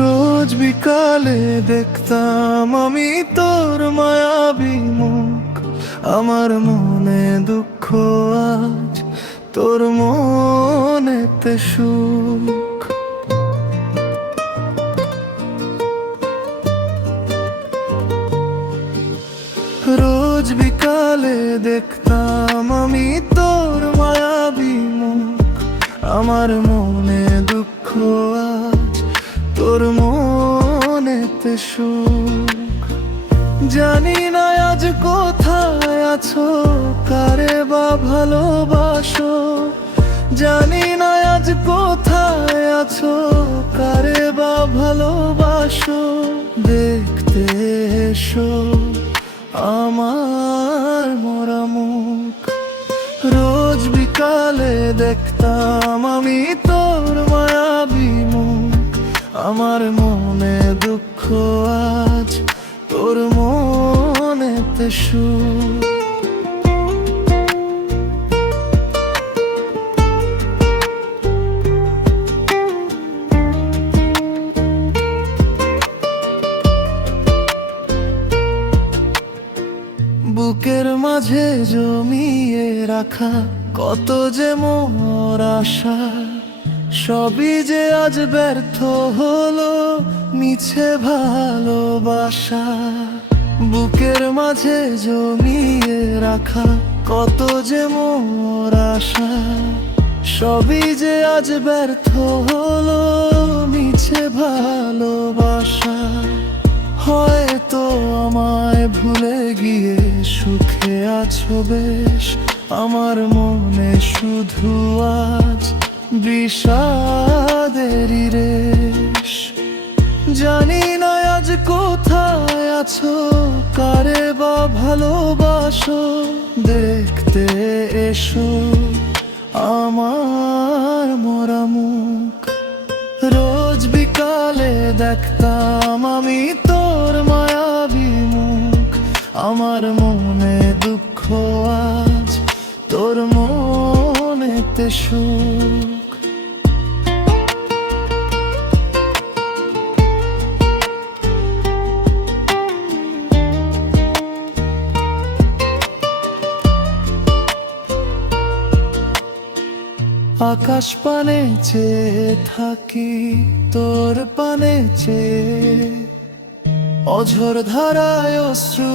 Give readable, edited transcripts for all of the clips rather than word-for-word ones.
রোজ বিকালে দেখতাম আমি তোর মায়াবী মুখ, আমার মনে দুঃখ আজ তোর মনেতে সুখ। রোজ বিকালে দেখতাম আমি তোর মায়াবী মুখ, আমার মনে দুঃখ আজ তোর মনেতে সুখ। জানি না আজ কোথায় আছো, কারে বা ভালোবাসো। জানি না আজ কোথায় আছো, কারে বা ভালোবাসো। দেখতে এসো আমার মরা মুখ। রোজ বিকালে দেখতাম আমি তোর মায়াবী মুখ, আমার মনে দুঃখ আজ তোর মনেতে সুখ। বুকের মাঝে জমিয়ে রাখা কত যে মোর আশা, সবই যে আজ ব্যর্থ হলো মিছে ভালোবাসা। বুকের মাঝে জমিয়ে রাখা কত যে মোর আশা, সবই যে আজ ব্যর্থ হলো মিছে ভালোবাসা। হয়তো আমায় ভুলে গিয়ে সুখে আছো বেশ, আমার মনে শুধু আজ বিষাদেরই রেশ। জানি না আজ কোথায় আছো, কারে বা ভালোবাসো। দেখতে এসো আমার মরা মুখ। রোজ বিকালে দেখতাম আমি তোর মায়াবী মুখ, আমার মনে দুঃখ আজ তোর মনেতে সুখ। আকাশ পানে চেয়ে থাকি তোর পানে চেয়ে, অঝোর ধারায় অশ্রু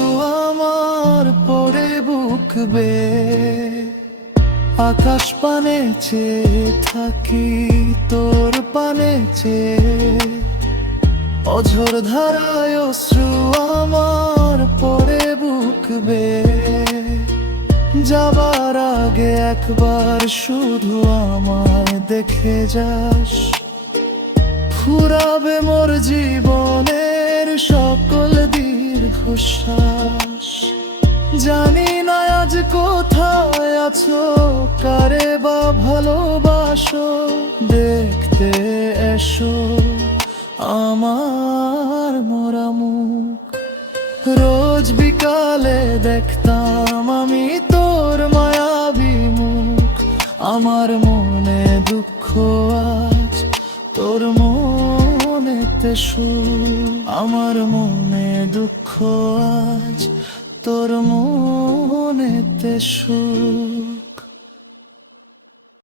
আমার পড়ে বুক বেয়ে। আকাশ পানে চেয়ে থাকি তোর পানে চেয়ে, অঝোর ধারায় অশ্রু আমার পড়ে বুক বেয়ে। যাবার আগে একবার শুধু আমায় দেখে যাস, ফুরাবে মোর জীবনের সকল দীর্ঘশ্বাস। জানি না আজ কোথায় আছো, কারে বা ভালোবাসো। দেখতে এসো আমার মরা মুখ। রোজ বিকালে দেখতাম আমি তোর মায়াবী মুখ, আমার মনে দুঃখ আজ তোর মনেতে সুখ। আমার মনে দুঃখ আজ তোর মনেতে সুখ।